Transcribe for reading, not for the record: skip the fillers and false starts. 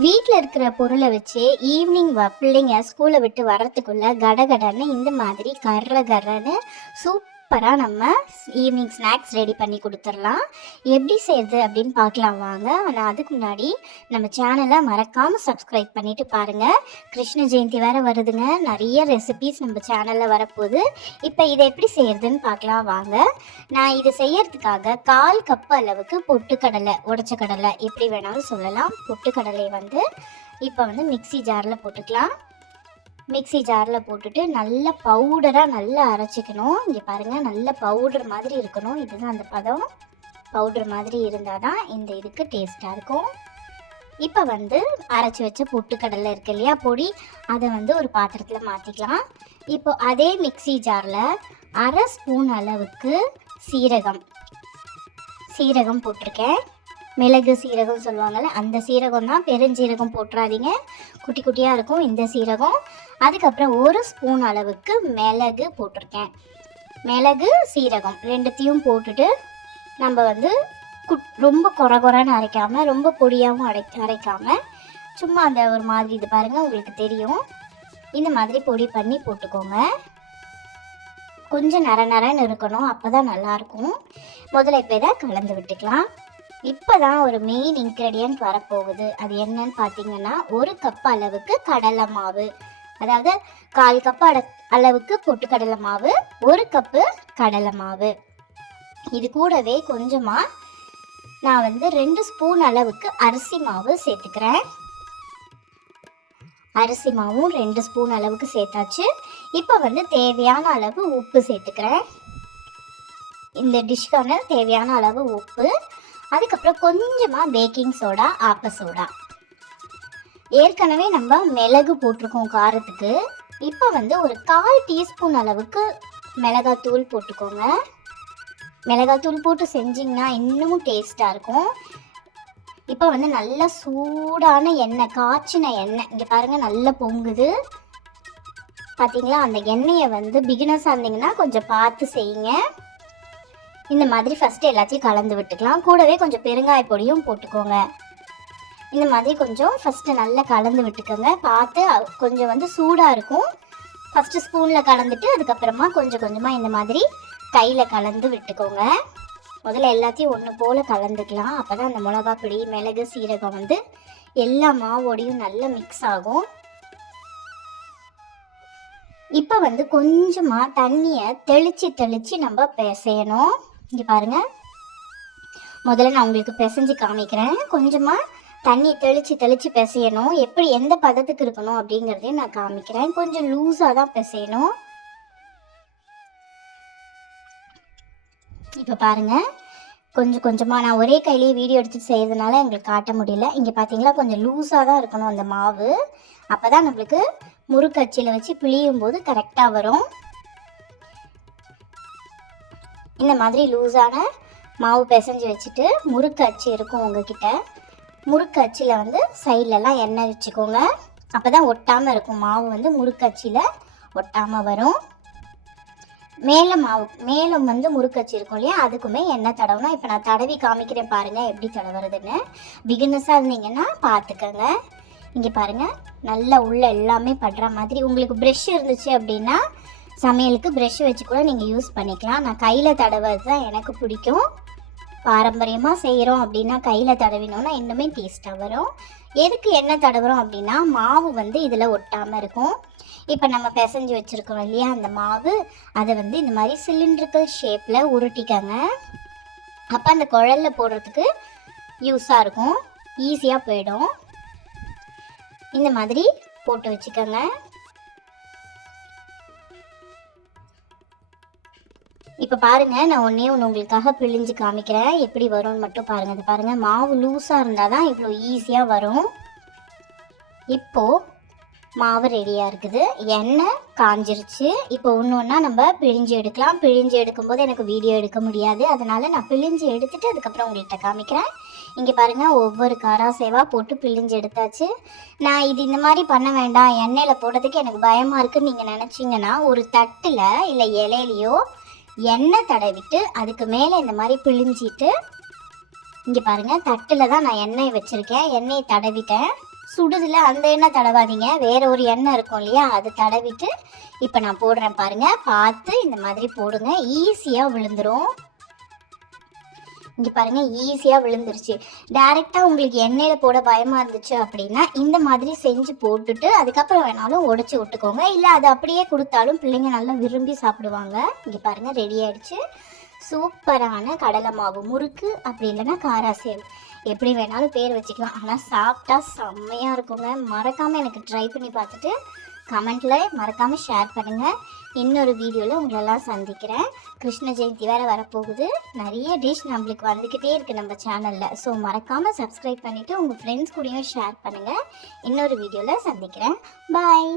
வீட்டில் இருக்கிற பொருளை வச்சு ஈவினிங் பிள்ளைங்க ஸ்கூலை விட்டு வர்றதுக்குள்ள கடகடன்னு இந்த மாதிரி கர்றன்னு சூப்பராக நம்ம ஈவினிங் ஸ்நாக்ஸ் ரெடி பண்ணி கொடுத்துடலாம். எப்படி செய்யுது அப்படின்னு பார்க்கலாம் வாங்க. ஆனால் அதுக்கு முன்னாடி நம்ம சேனலை மறக்காமல் சப்ஸ்கிரைப் பண்ணிவிட்டு பாருங்கள். கிருஷ்ண ஜெயந்தி வேறு வருதுங்க. நிறைய ரெசிபீஸ் நம்ம சேனலில் வரப்போகுது. இப்போ இதை எப்படி செய்யறதுன்னு பார்க்கலாம் வாங்க. நான் இது செய்யறதுக்காக 1/4 கப் அளவுக்கு பொட்டுக்கடலை, உடைச்ச கடலை எப்படி வேணாலும் சொல்லலாம். பொட்டுக்கடலை இப்போ மிக்ஸி ஜாரில் போட்டுக்கலாம். மிக்ஸி ஜாரில் போட்டுட்டு நல்ல பவுடராக நல்லா அரைச்சிக்கணும். இங்கே பாருங்கள், நல்ல பவுடர் மாதிரி இருக்கணும். இதுதான் அந்த பதம். பவுடர் மாதிரி இருந்தால் தான் இந்த இதுக்கு டேஸ்ட்டாக இருக்கும். இப்போ அரைச்சி வச்ச பொட்டுக்கடலை இருக்கு இல்லையா, பொடி, அதை ஒரு பாத்திரத்தில் மாற்றிக்கலாம். இப்போ அதே மிக்ஸி ஜாரில் 1/2 ஸ்பூன் அளவுக்கு சீரகம் போட்டிருக்கேன். மிளகு சீரகம் சொல்லுவாங்கள்ல, அந்த சீரகம் தான், பெருஞ்சீரகம் போட்டுறாதீங்க, குட்டி குட்டியாக இருக்கும் இந்த சீரகம். அதுக்கப்புறம் 1 ஸ்பூன் அளவுக்கு மிளகு போட்டிருக்கேன். மிளகு சீரகம் ரெண்டுத்தையும் போட்டுட்டு நம்ம ரொம்ப கொரன்னு அரைக்காமல், ரொம்ப பொடியாகவும் அரைக்காமல், சும்மா அந்த ஒரு மாதிரி, இது பாருங்கள் உங்களுக்கு தெரியும், இந்த மாதிரி பொடி பண்ணி போட்டுக்கோங்க. கொஞ்சம் நரன்னு இருக்கணும், அப்போ தான் நல்லாயிருக்கும். முதல்ல இப்போ இதை கலந்து விட்டுக்கலாம். இப்போ தான் ஒரு மெயின் இன்க்ரீடியன்ட் வரப்போகுது. அது என்னன்னு பார்த்தீங்கன்னா, 1 கப் அளவுக்கு கடலை மாவு, அதாவது 1/4 கப் அளவுக்கு பொட்டுக்கடலை மாவு, 1 கப்பு கடலை மாவு. இது கூடவே கொஞ்சமாக நான் 2 ஸ்பூன் அளவுக்கு அரிசி மாவு சேர்த்துக்கிறேன். அரிசி மாவும் 2 ஸ்பூன் அளவுக்கு சேர்த்தாச்சு. இப்போ தேவையான அளவு உப்பு சேர்த்துக்கிறேன். இந்த டிஷ்க்கான தேவையான அளவு உப்பு. அதுக்கப்புறம் கொஞ்சமாக பேக்கிங் சோடா, ஆப்ப சோடா. ஏற்கனவே நம்ம மிளகு போட்டிருக்கோம் காரத்துக்கு. இப்போ ஒரு 1/4 டீஸ்பூன் அளவுக்கு மிளகாத்தூள் போட்டுக்கோங்க. மிளகாத்தூள் போட்டு செஞ்சிங்கன்னா இன்னமும் டேஸ்ட்டாக இருக்கும். இப்போ நல்லா சூடான எண்ணெய், காய்ச்சின எண்ணெய், இங்கே பாருங்கள் நல்லா பொங்குது பார்த்தீங்களா. அந்த எண்ணெயை பிகினர்ஸாக இருந்தீங்கன்னா கொஞ்சம் பார்த்து செய்யுங்க. இந்த மாதிரி ஃபஸ்ட்டு எல்லாத்தையும் கலந்து விட்டுக்கலாம். கூடவே கொஞ்சம் பெருங்காய பொடியும் போட்டுக்கோங்க. இந்த மாதிரி கொஞ்சம் ஃபஸ்ட்டு நல்லா கலந்து விட்டுக்கோங்க. பார்த்து கொஞ்சம் சூடாக இருக்கும். ஃபஸ்ட்டு ஸ்பூனில் கலந்துட்டு அதுக்கப்புறமா கொஞ்சம் கொஞ்சமாக இந்த மாதிரி கையில் கலந்து விட்டுக்கோங்க. முதல்ல எல்லாத்தையும் ஒன்று போல் கலந்துக்கலாம். அப்போ தான் அந்த மிளகா பொடி, மிளகு, சீரகம் எல்லா மாவோடையும் நல்லா மிக்ஸ் ஆகும். இப்போ கொஞ்சமாக தண்ணியை தெளித்து நம்ம பிசையணும். இங்கே பாருங்கள், முதல்ல நான் உங்களுக்கு பிசைஞ்சு காமிக்கிறேன். கொஞ்சமாக தண்ணி தெளித்து பிசையணும். எப்படி எந்த பதத்துக்கு இருக்கணும் அப்படிங்கிறதையும் நான் காமிக்கிறேன். கொஞ்சம் லூஸாக தான் பிசையணும். இப்போ பாருங்கள், கொஞ்சம் கொஞ்சமாக நான் ஒரே கையிலேயே வீடியோ எடுத்துகிட்டு செய்கிறதுனால எங்களுக்கு காட்ட முடியல. இங்கே பார்த்தீங்களா, கொஞ்சம் லூஸாக தான் இருக்கணும் அந்த மாவு. அப்போ தான் நம்மளுக்கு முறுக்கு அச்சில் வச்சு பிழியும் போது கரெக்டாக வரும். இந்த மாதிரி லூஸான மாவு பிசைஞ்சு வச்சுட்டு, முறுக்கு அச்சு இருக்கும் உங்ககிட்ட, முறுக்கு அச்சில் சைட்லலாம் எண்ணெய் வச்சுக்கோங்க. அப்போ தான் ஒட்டாமல் இருக்கும் மாவு, முறுக்கு அச்சில் ஒட்டாமல் வரும். மேலும் முறுக்கு அச்சு இருக்கும் இல்லையா, அதுக்குமே எண்ணெய் தடவணும். இப்போ நான் தடவி காமிக்கிறேன் பாருங்கள் எப்படி தடவுறதுன்னு. பிகினர்ஸாக இருந்தீங்கன்னா பார்த்துக்கோங்க. இங்கே பாருங்கள், நல்லா உள்ள எல்லாமே படுற மாதிரி. உங்களுக்கு ப்ரெஷ் இருந்துச்சு அப்படின்னா சமையலுக்கு ப்ரெஷ் வச்சு கூட நீங்கள் யூஸ் பண்ணிக்கலாம். நான் கையில் தடவுறது தான் எனக்கு பிடிக்கும். பாரம்பரியமாக செய்கிறோம் அப்படின்னா கையில் தடவினோன்னா இன்னுமே டேஸ்ட்டாக வரும். எதுக்கு எண்ணெய் தடவுறோம் அப்படின்னா மாவு இதில் ஒட்டாமல் இருக்கும். இப்போ நம்ம பிசைஞ்சு வச்சுருக்கோம் இல்லையா அந்த மாவு, அதை இந்த மாதிரி சிலிண்ட்ரிக்கல் ஷேப்பில் உருட்டிக்கங்க. அப்போ அந்த குழல்ல போடுறதுக்கு யூஸாக இருக்கும், ஈஸியாக போயிடும். இந்த மாதிரி போட்டு வச்சுக்கோங்க. இப்போ பாருங்கள், நான் ஒன்று உங்களுக்காக பிழிஞ்சு காமிக்கிறேன் எப்படி வரும்னு மட்டும் பாருங்கள். இது பாருங்கள், மாவு லூஸாக இருந்தால் தான் இவ்வளோ ஈஸியாக வரும். இப்போது மாவு ரெடியாக இருக்குது, எண்ணெய் காஞ்சிருச்சு. இப்போ ஒன்று ஒன்றா நம்ம பிழிஞ்சு எடுக்கலாம். பிழிஞ்சு எடுக்கும்போது எனக்கு வீடியோ எடுக்க முடியாது, அதனால் நான் பிழிஞ்சு எடுத்துகிட்டு அதுக்கப்புறம் உங்கள்கிட்ட காமிக்கிறேன். இங்கே பாருங்கள், ஒவ்வொரு காராசேவாக போட்டு பிழிஞ்சு எடுத்தாச்சு. நான் இது இந்த மாதிரி பண்ண வேண்டாம், எண்ணெயில் போடுறதுக்கு எனக்கு பயமாக இருக்குன்னு நீங்கள் நினச்சிங்கன்னா ஒரு தட்டில் இல்லை இலையிலையோ எண்ணெய் தடவிட்டு அதுக்கு மேலே இந்த மாதிரி பிழிஞ்சிட்டு, இங்கே பாருங்கள், தட்டில் தான் நான் எண்ணெய் வச்சுருக்கேன், எண்ணெயை தடவிட்டேன். சுடுதில் அந்த எண்ணெய் தடவாதீங்க, வேற ஒரு எண்ணெய் இருக்கும் இல்லையா, அது தடவிட்டு இப்போ நான் போடுறேன் பாருங்கள். பார்த்து இந்த மாதிரி போடுங்க, ஈஸியாக விழுந்துடும். இங்கே பாருங்கள், ஈஸியாக விழுந்துருச்சு. டைரெக்டாக உங்களுக்கு எண்ணெயில் போட பயமாக இருந்துச்சு அப்படின்னா இந்த மாதிரி செஞ்சு போட்டுட்டு அதுக்கப்புறம் வேணாலும் உடச்சி விட்டுக்கோங்க. இல்லை அது அப்படியே கொடுத்தாலும் பிள்ளைங்க நல்லா விரும்பி சாப்பிடுவாங்க. இங்கே பாருங்கள், ரெடி ஆகிடுச்சு. சூப்பரான கடலை மாவு முறுக்கு, அப்படி இல்லைன்னா காராசேவ், எப்படி வேணாலும் பேர் வச்சுக்கலாம். ஆனால் சாப்பிட்டா செம்மையாக இருக்குங்க. மறக்காமல் எனக்கு ட்ரை பண்ணி பார்த்துட்டு கமெண்ட்டில் மறக்காமல் ஷேர் பண்ணுங்கள். இன்னொரு வீடியோவில் உங்களெல்லாம் சந்திக்கிறேன். கிருஷ்ண ஜெயந்தி வேறு வரப்போகுது. நிறைய டிஷ் நம்மளுக்கு வந்துக்கிட்டே இருக்குது நம்ம சேனலில். ஸோ மறக்காமல் சப்ஸ்கிரைப் பண்ணிவிட்டு உங்கள் ஃப்ரெண்ட்ஸ் கூடயும் ஷேர் பண்ணுங்கள். இன்னொரு வீடியோவில் சந்திக்கிறேன். பாய்.